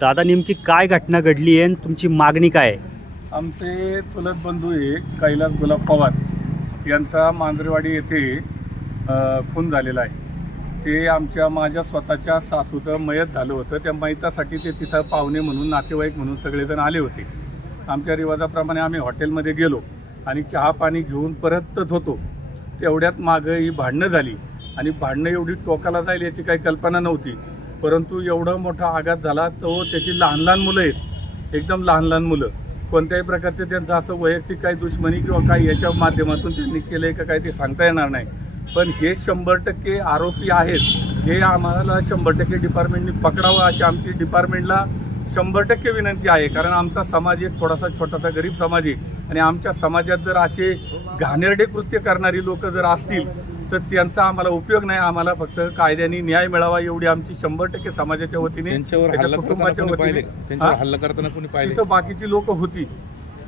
दादा नेमकी काय घटना घडली आहे आणि तुमची मागणी काय आहे? आमचे चुलत बंधू आहे कैलास गुलाब पवार यांचा मांजरेवाडी येथे खून झालेला आहे. ते माझ्या स्वतःच्या सासूचं मयत झालं होतं. त्या मयतासाठी ते तिथं पाहुणे म्हणून नातेवाईक म्हणून सगळेजण आले होते. आमच्या रिवाजाप्रमाणे आम्ही हॉटेलमध्ये गेलो आणि चहा पाणी घेऊन परतत होतो. तेवढ्यात मागं ही भांडणं झाली आणि भांडणं एवढी टोकाला जाईल याची काही कल्पना नव्हती. परंतु एवढा मोठा आघात झाला तो त्याची लहान लहान मुलं आहेत, एकदम लहान लहान मुलं. कोणत्याही प्रकारचे त्यांचं असं वैयक्तिक काही दुश्मनी किंवा काही याच्या माध्यमातून त्यांनी केलं आहे का काय ते सांगता येणार नाही. पण हे 100% आरोपी आहेत. हे आम्हाला 100% डिपार्टमेंटनी पकडावं अशी आमची डिपार्टमेंटला 100% विनंती आहे. कारण आमचा समाज एक थोडासा छोटासा गरीब समाज आहे आणि आमच्या समाजात जर असे घाणेरडे कृत्य करणारी लोक जर असतील तर त्यांचा आम्हाला उपयोग नाही. आम्हाला फक्त कायद्याने न्याय मिळावा एवढी आमची 100% समाजाच्या वतीने कुटुंबाच्या वतीने हल्ला करताना कोणी पाहिले? तिथं बाकीची लोक होती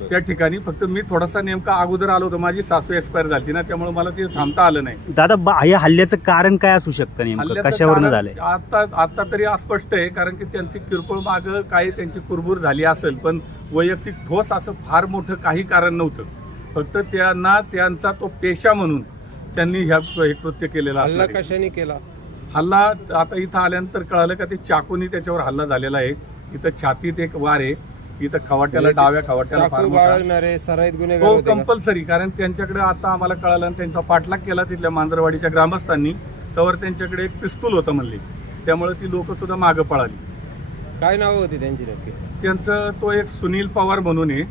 त्या ठिकाणी. फक्त मी थोडासा नेमका अगोदर आलो होतो. माझी सासू एक्सपायर झाली ना, त्यामुळे मला ते थांबता आलं नाही. दादा या हल्ल्याचं कारण काय असू शकतं नेमकं? हल्ल्याचं कशावरनं कारण झालंय? आता तरी अस्पष्ट आहे. कारण की त्यांची किरकोळ मागं काही त्यांची कुरबूर झाली असेल, पण वैयक्तिक ठोस असं फार मोठं काही कारण नव्हतं. फक्त त्यांचा तो पेशा म्हणून त्यांनी हे कृत्य केलेला. हल्ला कशाने केला? हल्ला आता इथं आल्यानंतर कळालं का ते चाकूनी त्याच्यावर हल्ला झालेला आहे. इथं छातीत एक वार आहे, इथं खवाट्याला डाव्या खवाट्याला फार मोठा. हो, कंपल्सरी. कारण त्यांच्याकडे आता आम्हाला कळालं आणि त्यांचा पाठलाग केला तिथल्या मांजरवाडीच्या ग्रामस्थांनी. तर त्यांच्याकडे एक पिस्तूल होतं म्हणले, त्यामुळे ती लोक सुद्धा मागं पळाली. काय नाव होती त्यांची नक्की? त्यांचं तो एक सुनील पवार म्हणून आहे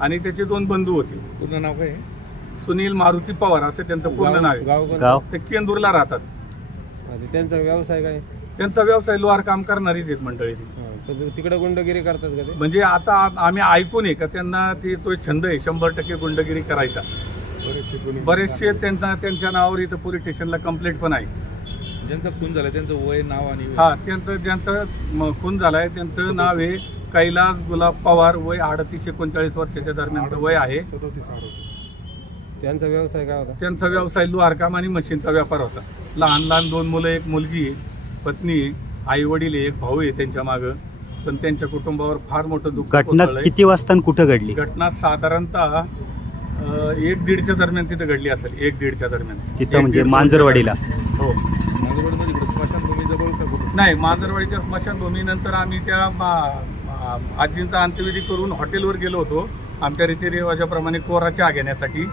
आणि त्याचे 2 बंधू होते. पूर्ण नाव काय? सुनील मारुती पवार असं त्यांचं पूर्ण नाव आहे. गाव ते केंदूरला राहतात. त्यांचा व्यवसाय काय? त्यांचा व्यवसाय लोहार काम करणारीच आहेत मंडळी. तिकडे गुंडगिरी करतात का? म्हणजे आता आम्ही ऐकून आहे का त्यांना ती तो छंद आहे 100% गुंडगिरी करायचा. बरेचसे त्यांच्या नावावर इथं पोलीस स्टेशनला कंप्लेंट पण आहे. ज्यांचा खून झाला त्यांचं वय, नाव आणि ज्यांचा खून झालाय त्यांचं नाव आहे कैलास गुलाब पवार. वय 38-39 वर्षाच्या दरम्यानचं वय आहे. त्यांचा व्यवसाय काय होता? त्यांचा व्यवसाय लोहारकाम आणि मशीनचा व्यापार होता. लहान लहान 2 मुलं, एक मुलगी आहे, पत्नी आहे, आई वडील आहे, एक भाऊ आहे त्यांच्या मागं. पण त्यांच्या कुटुंबावर फार मोठं दुःख. घटना किती वाजता कुठं घडली? घटना साधारणतः 1-1:30च्या दरम्यान तिथं घडली असेल. 1-1:30च्या दरम्यान तिथं म्हणजे मांजरवाडीला? हो. मांजरवाडीमध्ये स्मशानभूमी जवळ का? नाही, मांजरवाडीच्या स्मशानभूमीनंतर आम्ही त्या आजींचा अंत्यविधी करून हॉटेलवर गेलो होतो आमच्या रीतिरिवाजाप्रमाणे कोरा चहा घेण्यासाठी.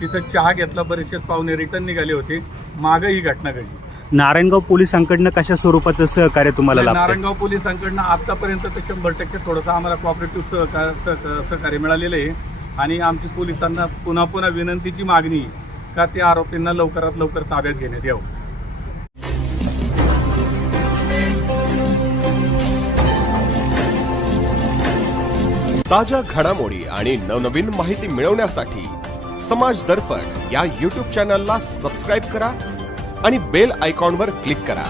तिथं चहा घेतला, बरेचसे पाहुणे रिटर्न निघाले होते. मागं ही घटना घडली. नारायणगाव पोलिसांकडनं कशा स्वरूपाचं सहकार्य तुम्हाला लाभतंय? नारायणगाव पोलिसांकडनं आतापर्यंत तर 100% थोडंसं आम्हाला कॉपरेटिव्ह सहकार्य मिळालेलं आहे. आणि आमची पोलिसांना पुन्हा पुन्हा विनंतीची मागणी का त्या आरोपींना लवकरात लवकर ताब्यात घेण्यात यावं. ताज्या घडामोडी आणि नवनवीन माहिती मिळवण्यासाठी समाज दर्पण या YouTube चॅनलला सबस्क्राईब करा आणि बेल आयकॉनवर क्लिक करा.